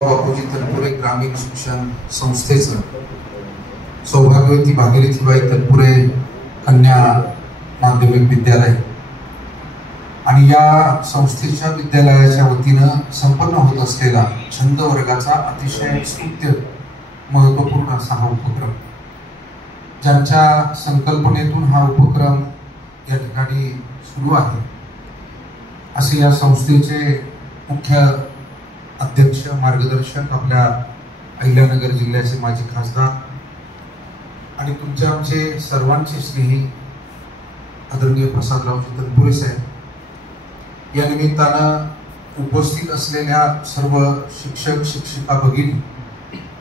बापूजी तनपुरे ग्रामीण शिक्षण संस्थेचं सौभाग्यवती भागीरथीबाई तनपुरे कन्या माध्यमिक विद्यालय आणि या संस्थेच्या विद्यालयाच्या वतीनं संपन्न होत असलेला छंद वर्गाचा अतिशय स्तुत्य महत्त्वपूर्ण असा हा उपक्रम, ज्यांच्या संकल्पनेतून हा उपक्रम या ठिकाणी सुरू आहे, असे या संस्थेचे मुख्य अध्यक्ष मार्गदर्शक आपल्या अहिल्यानगर जिल्ह्याचे माजी खासदार आणि तुमचे आमचे सर्वांचे स्नेही आदरणीय प्रसादरावजी तनपुरे साहेब, या निमित्तानं उपस्थित असलेल्या सर्व शिक्षक शिक्षिका भगिनी,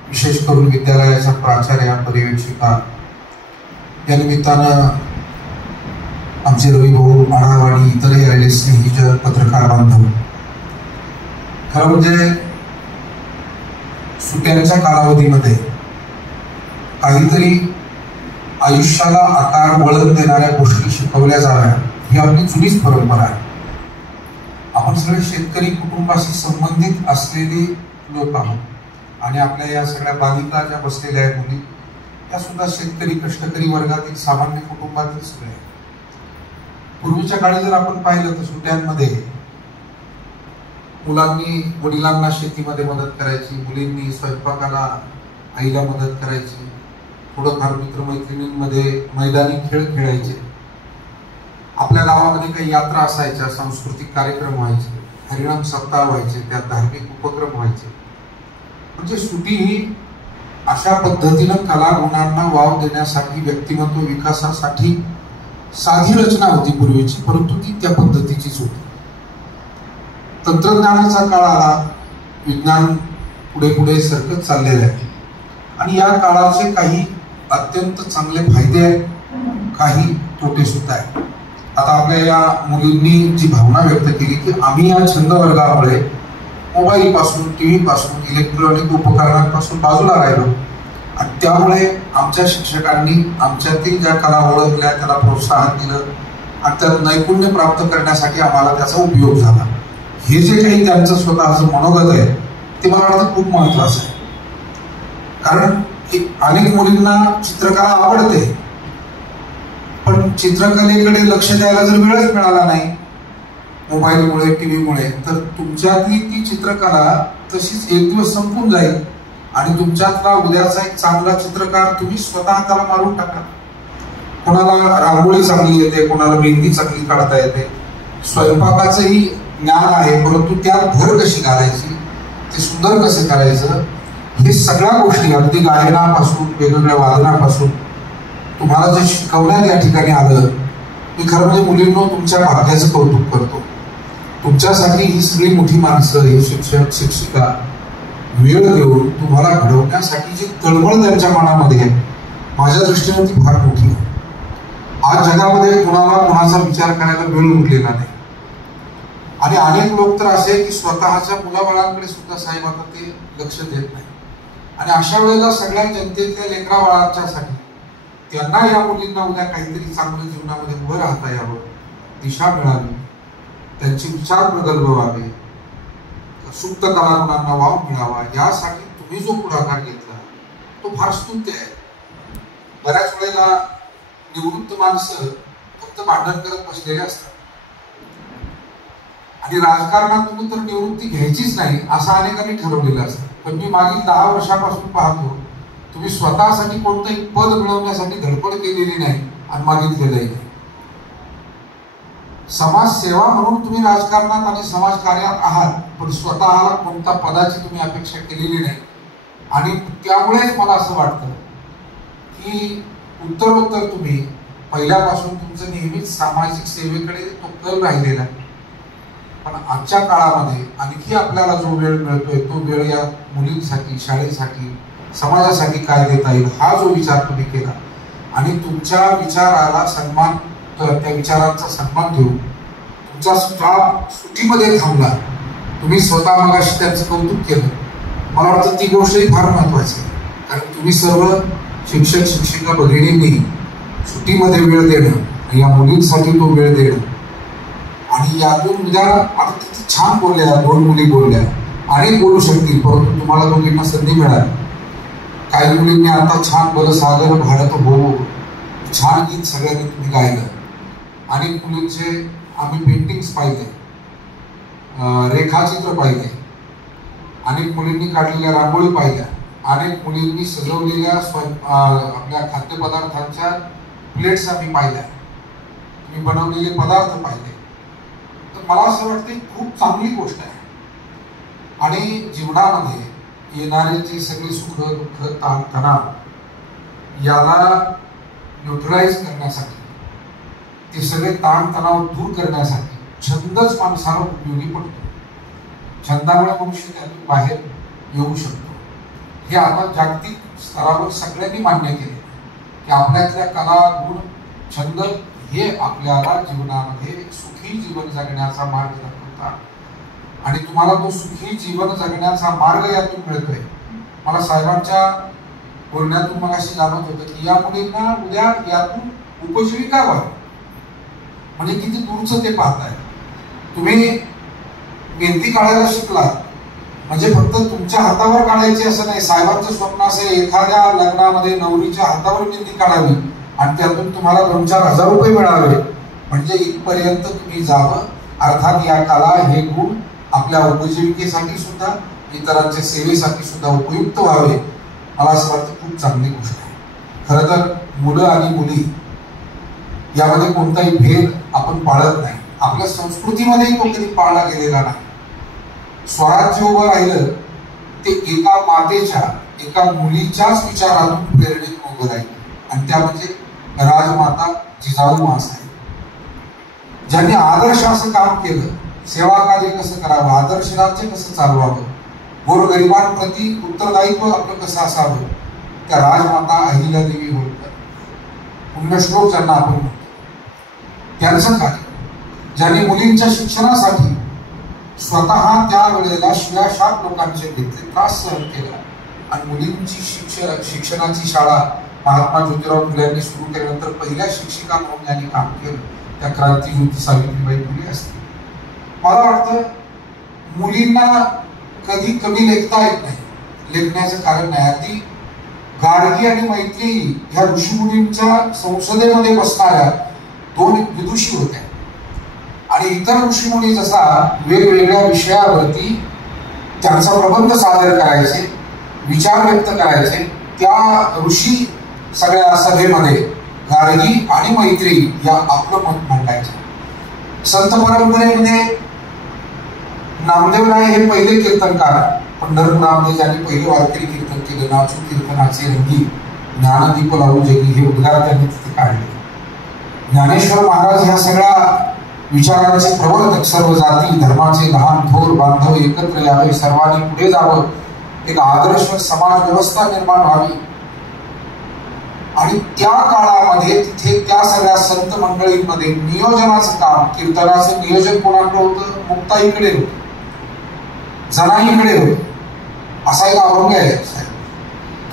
विशेष करून विद्यालयाच्या प्राचार्या पर्यवेक्षिका, या निमित्तानं आमचे रविभाऊ आढावाणी, इतरही आलेले स्नेही पत्रकार बांधव, खरं म्हणजे सुट्यांच्या कालावधीमध्ये काहीतरी आयुष्याला आकार वळण देणाऱ्या गोष्टी शिकवल्या जाव्या, ही आपली जुनीच परंपरा आहे. आपण सगळे शेतकरी कुटुंबाशी संबंधित असलेले लोक आहोत आणि आपल्या या सगळ्या बालिका ज्या बसलेल्या आहेत मुली, त्या सुद्धा शेतकरी कष्टकरी वर्गातील सामान्य कुटुंबातील सगळे. पूर्वीच्या काळी जर आपण पाहिलं तर सुट्यांमध्ये मुलांनी वडिलांना शेतीमध्ये मदत करायची, मुलींनी स्वयंपाकाला आईला मदत करायची, थोडंफार मित्रमैत्रिणींमध्ये मैदानी खेळ खेळायचे. आपल्या गावामध्ये काही यात्रा असायच्या, सांस्कृतिक कार्यक्रम व्हायचे, हरिनाम सप्ताह व्हायचे, त्यात धार्मिक उपक्रम व्हायचे. म्हणजे सुटी ही अशा पद्धतीनं कलागुणांना वाव देण्यासाठी, व्यक्तिमत्व विकासासाठी साधी रचना होती पूर्वीची, परंतु ती त्या पद्धतीचीच होती. तंत्रज्ञानाचा काळ आला, विज्ञान पुढे पुढे सरकत चाललेलं आहे आणि या काळाचे काही अत्यंत चांगले फायदे आहेत, काही तोटे सुद्धा आहेत. आता आपल्या या मुलींनी जी भावना व्यक्त केली की आम्ही या छंद वर्गामुळे मोबाईल पासून, टीव्ही पासून, इलेक्ट्रॉनिक उपकरणांपासून बाजूला राहिलो आणि त्यामुळे आमच्या शिक्षकांनी आमच्यातील ज्या कला ओळखल्या त्याला प्रोत्साहन दिलं आणि त्यात नैपुण्य प्राप्त करण्यासाठी आम्हाला त्याचा उपयोग झाला. हे जे काही त्यांचं स्वतःचं मनोगत आहे ते मला वाटतं खूप महत्वाचं आहे. कारण अनेक मुलींना चित्रकला आवडते, पण चित्रकलेकडे लक्ष द्यायला जर वेळच मिळाला नाही मोबाईलमुळे, टीव्हीमुळे, तर तुमच्यातली ती चित्रकला तशीच एक दिवस संपून जाईल आणि तुमच्यातला उद्याचा एक चांगला चित्रकार तुम्ही स्वतः त्याला मारून टाका. कोणाला रांगोळी चांगली येते, कोणाला मेहंदी चांगली काढता येते, स्वयंपाकाचंही ज्ञान आहे, परंतु त्यात भर कशी घालायची, ते सुंदर कसं करायचं, हे सगळ्या गोष्टी अगदी गायनापासून, वेगवेगळ्या वादनापासून तुम्हाला जे शिकवण्यात या ठिकाणी आलं, मी खरं म्हणजे मुलींनो तुमच्या भाग्याचं कौतुक करतो. तुमच्यासाठी ही सगळी मोठी माणसं, हे शिक्षक शिक्षिका वेळ देऊन तुम्हाला घडवण्यासाठी जी तळमळ त्यांच्या मनामध्ये आहे, माझ्या दृष्टीने ती फार मोठी आहे. आज जगामध्ये कुणाला कुणाचा विचार करायला वेळ उरलेला नाही आणि अनेक लोक तर असे की स्वतःच्या मुलाबाळांकडे सुद्धा साहेब आता ते लक्ष देत नाही. आणि अशा वेळेला सगळ्या जनतेतल्या लेकरा बाळांच्यासाठी त्यांना, या मुलींना उद्या काहीतरी चांगलं जीवनामध्ये उभं राहता यावं, दिशा मिळावी, त्यांचे विचार प्रगल्भ व्हावे, सुप्त कलागुणांना वाव मिळावा, यासाठी तुम्ही जो पुढाकार घेतला तो फार स्तुत्य आहे. बऱ्याच वेळेला निवृत्त माणसं फक्त भांडण करत बसलेले असतात आणि राजकारणातून तर निवृत्ती घ्यायचीच नाही असं अनेकांनी ठरवलेलं असतं. पण मी मागील 10 वर्षापासून पाहतो तुम्ही स्वतःसाठी कोणतंही पद मिळवण्यासाठी धडपड केलेली नाही आणि मागितलेलंही नाही. समाजसेवा म्हणून तुम्ही राजकारणात आणि समाजकार्यात आहात, पण स्वतःला कोणत्या पदाची तुम्ही अपेक्षा केलेली नाही. आणि त्यामुळेच मला असं वाटतं की उत्तरोत्तर तुम्ही पहिल्यापासून तुमचं नेहमीच सामाजिक सेवेकडे तो कल राहिलेला आहे. पण आजच्या काळामध्ये आणखी आपल्याला जो वेळ मिळतोय तो वेळ या मुलींसाठी, शाळेसाठी, समाजासाठी काय देता येईल हा जो विचार तुम्ही केला आणि तुमच्या विचाराला सन्मान, त्या विचारांचा सन्मान देऊन तुमचा स्टाफ सुट्टीमध्ये थांबला, तुम्ही स्वतः मगाशी त्यांचं कौतुक केलं, मला वाटतं ती गोष्टही फार महत्वाची आहे. कारण तुम्ही सर्व शिक्षक शिक्षिका भगिनींनी सुट्टीमध्ये वेळ देणं, या मुलींसाठी तो वेळ देणं आणि यातून उद्या आता किती छान बोलल्या, 2 मुली बोलल्या, अनेक बोलू शकतील, परंतु तुम्हाला दोघींना संधी मिळाली. काही मुलींनी आता छान बरं सागर भाडत हो छान गीत सगळ्यांनी तुम्ही गायलं. अनेक मुलींचे आम्ही पेंटिंग्स पाहिले, रेखाचित्र पाहिले, अनेक मुलींनी काढलेल्या रांगोळी पाहिल्या, अनेक मुलींनी सजवलेल्या आपल्या खाद्यपदार्थांच्या प्लेट्स आम्ही पाहिल्या, तुम्ही बनवलेले पदार्थ पाहिले. तर मला असं वाटतं खूप चांगली गोष्ट आहे. आणि जीवनामध्ये येणारे जे सगळे सुख दुःख ताण तणाव याला न्यूट्रलाइज करण्यासाठी, ते सगळे ताण तणाव दूर करण्यासाठी छंदच माणसाला उपयोगी पडतो. छंदामुळे मनुष्य त्यातून बाहेर येऊ शकतो. हे आता जागतिक स्तरावर सगळ्यांनी मान्य केले की आपल्यातल्या कला गुण छंद हे आपल्याला जीवनामध्ये सुखी जीवन जगण्याचा मार्ग दाखवतात. आणि तुम्हाला तो सुखी जीवन जगण्याचा मार्ग यातून मिळतोय. मला साहेबांच्या बोलण्यातून मग अशी जाणवत होतं की या मुलींना उद्या यातून उपजीविका व्हावी, म्हणजे किती दूरचं ते पाहताय. तुम्ही मेहंदी काढायला शिकलात म्हणजे फक्त तुमच्या हातावर काढायची असं नाही. साहेबांचं स्वप्न असे एखाद्या लग्नामध्ये नवरीच्या हातावर मेहंदी काढावी आणि त्यातून तुम्हाला 2-4 हजार रुपये मिळावे, म्हणजे इथपर्यंत तुम्ही जावं. अर्थात या कला हे गुण आपल्या उपजीविकेसाठी सुद्धा इतरांच्या सेवेसाठी सुद्धा उपयुक्त व्हावे. मला असं वाटतं खूप चांगली गोष्ट आहे. खरं तर मुलं आणि मुली यामध्ये कोणताही भेद आपण पाळत नाही. आपल्या संस्कृतीमध्ये तो कधी पाळला गेलेला नाही. स्वराज्य उभं राहिलं ते एका मातेच्या, एका मुलीच्याच विचारातून प्रेरणेतून उभं राहील, आणि त्या म्हणजे राजमाता जिजाऊ माँसाहेब, ज्यांनी आदर्श असं काम केलं. सेवा कार्य कसं करावं, आदर्श राज्य कसं चालवावं, गोरगरिबांप्रती उत्तरदायित्व आपलं कसं असावं, त्या राजमाता अहिल्यादेवी होळकर, पुण्यश्लोक ज्यांना आपण म्हणतो, त्यांचं कार्य, ज्यांनी मुलींच्या शिक्षणासाठी स्वतः त्यावेळेला शिव्याशाप लोकांचे घेतले, त्रास सहन केला, आणि मुलींची शिक्षणाची शाळा महात्मा ज्योतिराव फुले यांनी सुरू केल्यानंतर पहिल्या शिक्षिका म्हणून यांनी काम केलं, त्या क्रांतीज्योती सावित्रीबाई फुले असतील. मला वाटतं मुलींना कधी कमी लेखता येत नाही. लेखण्याचं कारण नाही. अगदी गार्गी आणि मैत्री ह्या ऋषीमुनींच्या संसदेमध्ये बसणाऱ्या 2 विदुषी होत्या, आणि इतर ऋषीमुनी जसा वेगवेगळ्या विषयावरती त्यांचा प्रबंध सादर करायचे, विचार व्यक्त करायचे, त्या ऋषी सगळ्या सभेमध्ये गार्गी आणि मैत्री या आपलं मत मांडायचे. संत परंपरेमध्ये नामदेवराय हे पहिले कीर्तनकार, पंढरपुरामध्ये ज्यांनी पहिले वारकरी कीर्तन केलं, नाचू कीर्तनाचे रंगी ज्ञानदीप लावू जगी, हे उद्गार त्यांनी तिथे काढले. ज्ञानेश्वर महाराज ह्या सगळ्या विचारांचे प्रवर्तक, सर्व जाती धर्माचे लहान थोर बांधव एकत्र यावे, सर्वांनी पुढे जावं, एक आदर्श समाज व्यवस्था निर्माण व्हावी. आणि त्या काळामध्ये तिथे त्या सगळ्या संत मंडळींमध्ये नियोजनाचं काम, कीर्तनाचं नियोजन कोणाकडे होतं? मुक्ताईकडे होतं, जनाईकडे होतं. असा एक अभंग आहे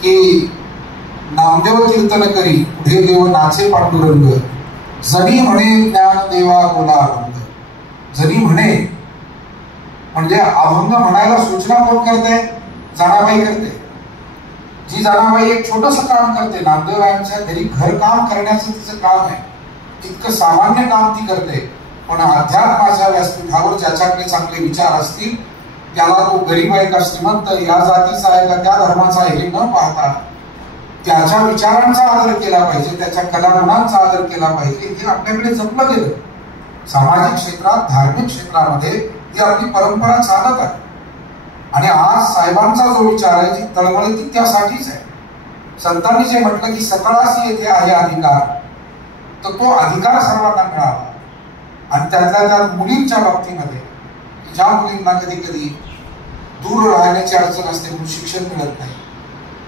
की नामदेव कीर्तन करी पुढे देव नाचे पांडुरंग, जनी म्हणे ज्ञान देवा बोला अभंग. जनी म्हणे म्हणजे अभंग म्हणायला सूचना कोण करते? जनाबाई करते. जी जनाबाई एक छोटस काम करते, नामदेवरायांच्या घरी घर काम करण्याचं तिचं काम आहे, इतकं सामान्य काम ती करते, पण अध्यात्माच्या व्यासपीठावर ज्याच्याकडे चांगले विचार असतील त्याला तो गरीब आहे का श्रीमंत, या जातीचा आहे का त्या धर्माचा आहे हे न पाहता त्याच्या विचारांचा आदर केला पाहिजे, त्याच्या कलागुणांचा आदर केला पाहिजे, हे आपल्याकडे जपलं गेलं. सामाजिक क्षेत्रात, धार्मिक क्षेत्रामध्ये ती आपली परंपरा चालत आहे. आणि आज साहेबांचा जो विचार आहे, जी तळमळ ती त्यासाठीच आहे. संतांनी जे म्हटलं की सकळासी येथे आहे अधिकार, तर तो अधिकार सर्वांना मिळावा. आणि त्यातल्या त्या मुलींच्या बाबतीमध्ये, ज्या मुलींना कधी कधी दूर राहण्याची अडचण असते, म्हणून शिक्षण मिळत नाही,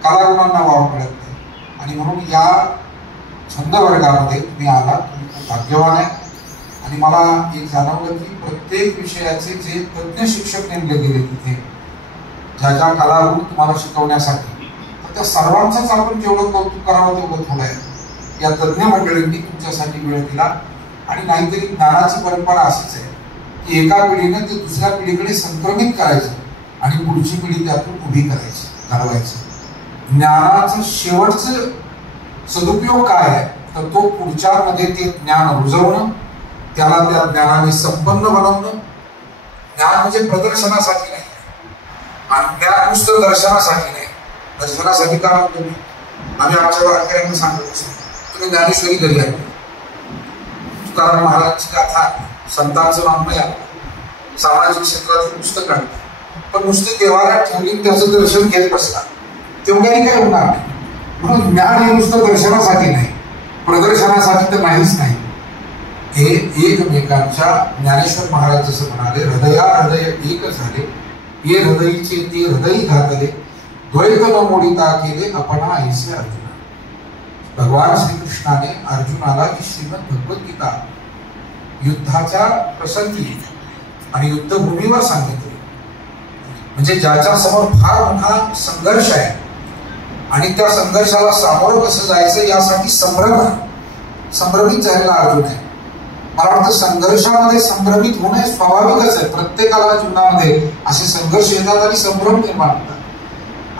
कलागुणांना वाव मिळत नाही, आणि म्हणून या छंद वर्गामध्ये तुम्ही आलात, तुम्ही खूप भाग्यवान आहे. आणि मला एक जाणवलं की प्रत्येक विषयाचे जे तज्ञ शिक्षक नेमले गेले तिथे, ज्या ज्या कलागुण तुम्हाला शिकवण्यासाठी, तर त्या सर्वांचंच आपण जेवढं कौतुक करावं तेवढं थोडं आहे. या तज्ञ मंडळींनी तुमच्यासाठी वेळ दिला. आणि नाहीतरी ज्ञानाची परंपरा अशीच आहे की एका पिढीने ते दुसऱ्या पिढीकडे संक्रमित करायचं आणि पुढची पिढी त्यातून उभी करायची, घडवायची. ज्ञानाचं शेवटचं सदुपयोग काय आहे तर तो पुढच्यामध्ये ते ज्ञान रुजवणं, त्याला त्या ज्ञानाने संपन्न बनवणं. ज्ञान म्हणजे प्रदर्शनासाठी नाही, आणि ज्ञान नुसतं दर्शनासाठी नाही. दर्शनासाठी का म्हणतो मी, आम्ही आमच्या वारकऱ्यांना सांगत असतो, तुम्ही ज्ञानेश्वरी घरी आहे, तुकाराम महाराजांची गाथा, संतांचं वाङ्मय आहे, सामाजिक क्षेत्रातील पुस्तक आणतात, पण नुसते देवाऱ्यात ठेवली त्याचं दर्शन घेत बसला तेवढ्याही काय होणार नाही. म्हणून ज्ञान हे नुसतं दर्शनासाठी नाही, प्रदर्शनासाठी तर नाहीच नाही. हे एकमेकांच्या, ज्ञानेश्वर महाराज जसं म्हणाले, हृदया हृदय एक झाले, हे हृदयीचे ते हृदयी घातले, द्वैत न मोडिता केले अपना ऐसे अर्जुन. भगवान श्रीकृष्णाने अर्जुनाला ही श्रीमद भगवद्गीता युद्धाच्या प्रसंगी आणि युद्धभूमीवर सांगितले. म्हणजे ज्याच्या समोर फार मोठा संघर्ष आहे आणि त्या संघर्षाला सामोरं कसं जायचं यासाठी संभ्रमित झालेला अर्जुन आहे. मला वाटतं संघर्षामध्ये संभ्रमित होणे स्वाभाविकच आहे. प्रत्येकाला जीवनामध्ये असे संघर्ष येतात आणि संभ्रम निर्माण होतात.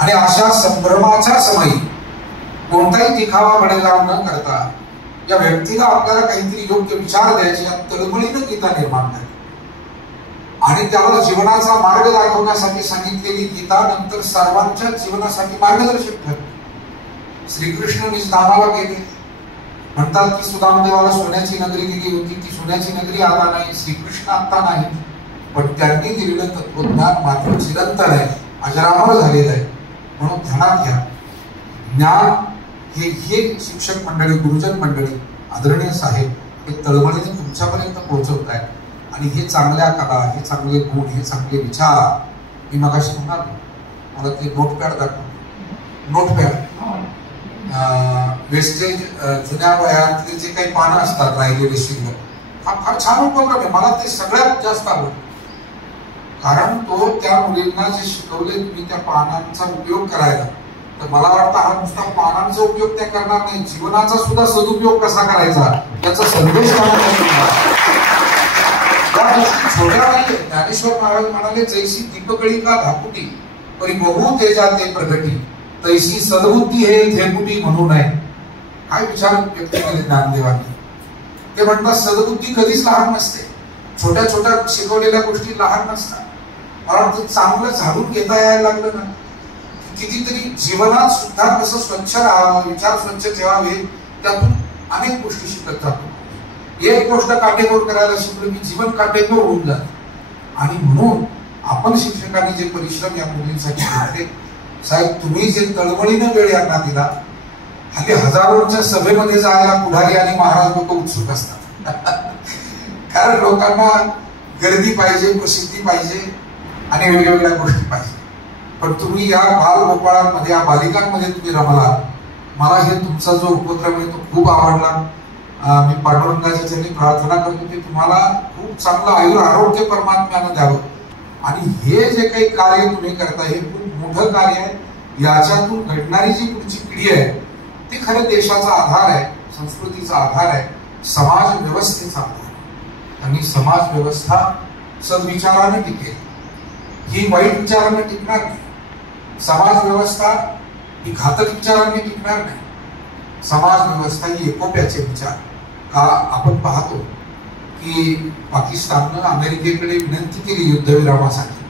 आणि अशा संभ्रमाच्या समयी कोणताही दिखावा बळेलाव न करता या व्यक्तीला आपल्याला काहीतरी योग्य विचार द्यायचे, या तळमळीनं गीता निर्माण झाली आणि त्याला जीवनाचा मार्ग दाखवण्यासाठी सांगितलेली गीता नंतर सर्वांच्या जीवनासाठी मार्गदर्शक ठरली. श्रीकृष्ण निजधामाला गेले, म्हणतात की सुदामदेवाला सोन्याची नगरी दिली होती, ती सोन्याची नगरी आता नाही, श्रीकृष्ण आता नाही, पण त्यांनी दिलेलं तत्वज्ञान मात्र चिरंतन आहे, अजरामर झालेलं आहे. म्हणून ध्यानात घ्या, ज्ञान हे शिक्षक मंडळी, गुरुजन मंडळी, आदरणीय साहेब हे तळमळीने तुमच्यापर्यंत पोहोचवत आहेत. आणि हे चांगल्या कला, हे चांगले गुण, हे चांगले विचार, मी मगाशी म्हणालो, मला ते नोटपॅड दाखवतो. नोटपॅड वेस्टेज, जुन्या वयातले जे काही पानं असतात राहिलेले शिल्लक, हा फार छान उपक्रम आहे. मला ते सगळ्यात जास्त आवडतं, कारण तो त्या मुलींना जे शिकवले तुम्ही त्या पानांचा उपयोग करायला, तर मला वाटतं हा नुसता पानांचा उपयोग त्या करणार नाही, जीवनाचा सुद्धा सदुपयोग कसा करायचा त्याचा संदेश छोट्या नाही. ज्ञानेश्वर महाराज म्हणाले, जैसी दीपकळी का धाकुटी परी बहु तेजा ते प्रगटी, तैसी सद्बुद्धी हे थेकुटी म्हणू नये. काय विचार व्यक्त केले ज्ञानदेवांनी. ते म्हणतात सद्बुद्धी कधीच लहान नसते, छोट्या छोट्या शिकवलेल्या गोष्टी लहान नसतात. मला वाटतं चांगलं झाडून घेता यायला लागलं ना, कितीतरी जीवनात सुद्धा कसं स्वच्छ राहावं, विचार स्वच्छ ठेवावे, त्यातून अनेक गोष्टी शिकत जातो. एक गोष्ट काटेकोर करायला शिकलो की जीवन काटेकोर होऊन जात. आणि म्हणून आपण शिक्षकांनी जे परिश्रम या मुलींसाठी घेतले, साहेब तुम्ही जे तळमळीनं वेळ यांना दिला, हल्ली हजारोंच्या सभेमध्ये जायला पुढारी आणि महाराज लोक उत्सुक असतात कारण लोकांना गर्दी पाहिजे, प्रसिद्धी पाहिजे आणि वेगवेगळ्या गोष्टी पाहिजे. पण तुम्ही या बालगोपाळांमध्ये, या बालिकांमध्ये तुम्ही रमला. मला हे तुमचा जो उपक्रम आहे तो खूप आवडला. मी पांडुरंगाच्या चरणी प्रार्थना करतो की तुम्हाला खूप चांगलं आयुर आरोग्य परमात्म्यानं द्यावं. आणि हे जे काही कार्य तुम्ही करताय हे खूप मोठं कार्य आहे. याच्यातून घडणारी जी पुढची पिढी आहे ती खरं देशाचा आधार आहे, संस्कृतीचा आधार आहे, समाज व्यवस्थेचा आधार आहे. आणि समाज व्यवस्था सद्विचाराने टिकेल, ही वाईट विचाराने टिकणार नाही. समाज व्यवस्था ही घातक विचाराने टिकणार नाही. समाज व्यवस्था ही एकोप्याचे विचार. का आपण पाहतो की पाकिस्ताननं अमेरिकेकडे विनंती केली युद्धविरामासाठी,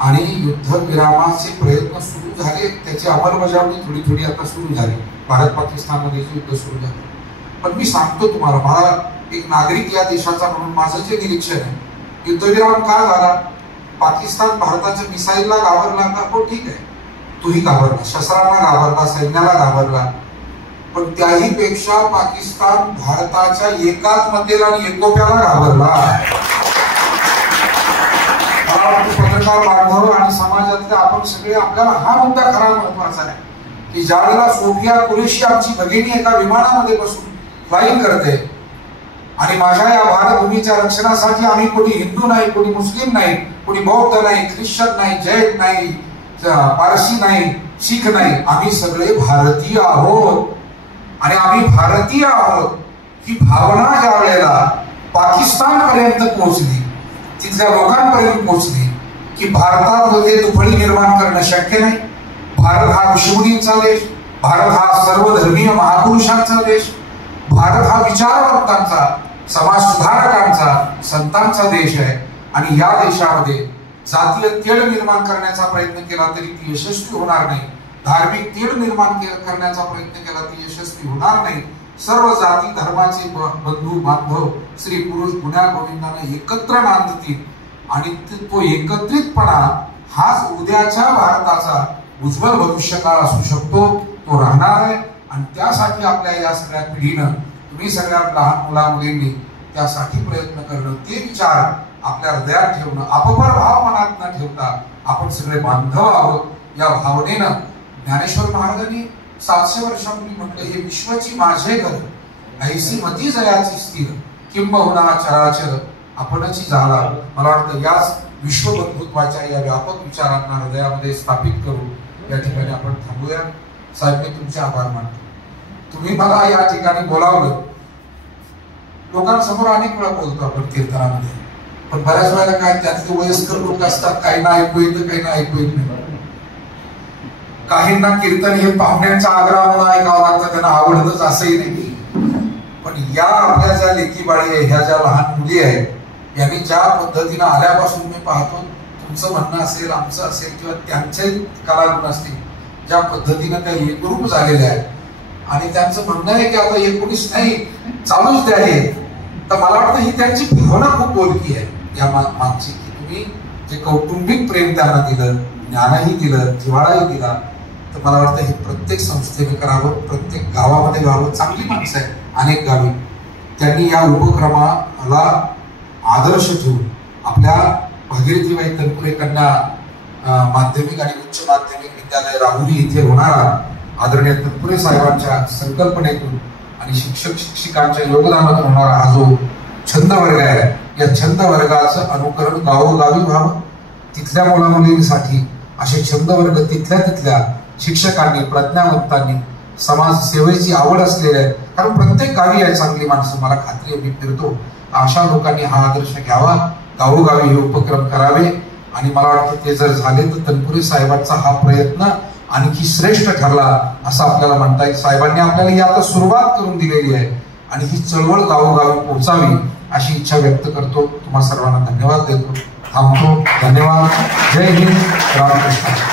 आणि युद्धविरामाचे प्रयत्न सुरू झाले, त्याची अंमलबजावणी थोडी थोडी आता सुरू झाली. भारत पाकिस्तानमध्ये युद्ध सुरू झालं. पण मी सांगतो तुम्हाला, मला एक नागरिक या देशाचा म्हणून माझं जे निरीक्षण आहे, युद्धविराम का झाला? पाकिस्तान भारताच्या मिसाईलला घाबरला का? हो ठीक आहे, तोही घाबरला, शस्त्रांना घाबरला, सैन्याला घाबरला, पण त्याही पेक्षा पाकिस्तान भारताच्या एकात्मतेला आणि एकोप्याला घाबरला. पत्रकार बांधव आणि समाजातले आपण सगळे, आपल्याला हा मुद्दा खरा महत्वाचा आहे की ज्यावेळेला सोफिया कुरेशी आमची भगिनी एका विमानामध्ये बसून फ्लाईंग करते आणि माझ्या या भारतभूमीच्या रक्षणासाठी आम्ही कोणी हिंदू नाही, कोणी मुस्लिम नाही, कोणी बौद्ध नाही, ख्रिश्चन नाही, जैन नाही, पारसी नाही, शीख नाही, आम्ही सगळे भारतीय आहोत आणि आम्ही भारतीय आहोत ही भावना ज्या वेळेला पाकिस्तान पर्यंत पोहोचली, तिथल्या लोकांपर्यंत पोहोचली, की भारतामध्ये दुफळी निर्माण करणं शक्य नाही. भारत हा ऋषिमुनींचा देश, भारत हा सर्वधर्मीय महापुरुषांचा देश, भारत हा विचारवंतांचा, समाज सुधारकांचा, संतांचा देश आहे. आणि या देशामध्ये जातीय तेढ निर्माण करण्याचा प्रयत्न केला तरी ती यशस्वी होणार नाही. धार्मिक तेढ निर्माण करण्याचा प्रयत्न केला ती यशस्वी होणार नाही. सर्व जाती धर्माचे बंधू बांधव श्री पुरुष गुण्या गोविंदाने एकत्र नांदतील आणि तो एकत्रितपणा हाच उद्याच्या भारताचा उज्ज्वल भविष्यकाळ असू शकतो, तो राहणार आहे. आणि त्यासाठी आपल्या या सगळ्या पिढीनं, तुम्ही सगळ्या लहान मुला मुलींनी त्यासाठी प्रयत्न करणं, ते विचार आपल्या हृदयात ठेवणं, अपपर भाव मनात न ठेवता आपण सगळे बांधव आहोत या भावनेनं ज्ञानेश्वर महाराजांनी 700 वर्षांपूर्वी म्हटलं, हे विश्वाची माझे घर, ऐसी मती जयाची स्थिर, किंबहुना चराचर आपणची झाला. मला वाटतं याच विश्वबंधुत्वाच्या या व्यापक विचारांना हृदयामध्ये स्थापित करू या ठिकाणी आपण थांबूया. साहेब, मी तुमचे आभार मानतो. तुम्ही मला या ठिकाणी बोलावलं. लोकांसमोर अनेक वेळा बोलतो आपण कीर्तनामध्ये, पण बऱ्याच वेळेला काय त्यातले वयस्कर लोक असतात, काहींना ऐकू येतं, काहींना ऐकू येत नाही. काहींना कीर्तन हे पाहुण्यांच्या आग्रहामुळे ऐकावं लागतं, त्यांना आवडतच असंही नाही. पण या आपल्या ज्या लेकीबाळी आहे, ह्या ज्या लहान मुली आहेत, यांनी ज्या पद्धतीनं आल्यापासून मी पाहतो, तुमचं म्हणणं असेल, आमचं असेल किंवा त्यांचे कलागुण असतील, ज्या पद्धतीनं त्या एकरूप झालेल्या आहेत. आणि त्यांचं म्हणणं आहे की आता 19 नाही, चालूच द्या हे. तर मला वाटतं ही त्यांची भावना खूप बोलकी आहे या मागची, की तुम्ही जे कौटुंबिक प्रेम त्यांना दिलं, ज्ञानही दिलं, जिव्हाळाही दिला, तर मला वाटतं हे प्रत्येक संस्थेने करावं, प्रत्येक गावामध्ये व्हावं. चांगली माणसं आहेत अनेक गावी, त्यांनी या उपक्रमाला आदर्श ठेवून आपल्या भागीरथीबाई तनपुरे कन्या माध्यमिक आणि उच्च माध्यमिक विद्यालय राहुरी इथे होणारा आदरणीय तनपुरे साहेबांच्या संकल्पनेतून आणि शिक्षक शिक्षिकांच्या योगदानातून होणारा हा जो छंद वर्ग आहे, या छंद वर्गाचं अनुकरण गावोगावी व्हावं. तिथल्या मुलामुलींसाठी असे छंद वर्ग तिथल्या शिक्षकांनी, प्रज्ञावंतांनी, समाज सेवेची आवड असलेल्या, कारण प्रत्येक गावी आहे चांगली माणसं, मला खात्री आहे, मी फिरतो, अशा लोकांनी हा आदर्श घ्यावा, गावोगावी हे उपक्रम करावे. आणि मला वाटतं ते जर झाले तर तनपुरे साहेबांचा हा प्रयत्न आणखी श्रेष्ठ ठरला असं आपल्याला म्हणता येईल. साहेबांनी आपल्याला ही आता सुरुवात करून दिलेली आहे आणि ही चळवळ गावोगावी पोहोचावी अशी इच्छा व्यक्त करतो. तुम्हा सर्वांना धन्यवाद देतो, थांबतो. धन्यवाद. जय हिंद. रामकृष्ण.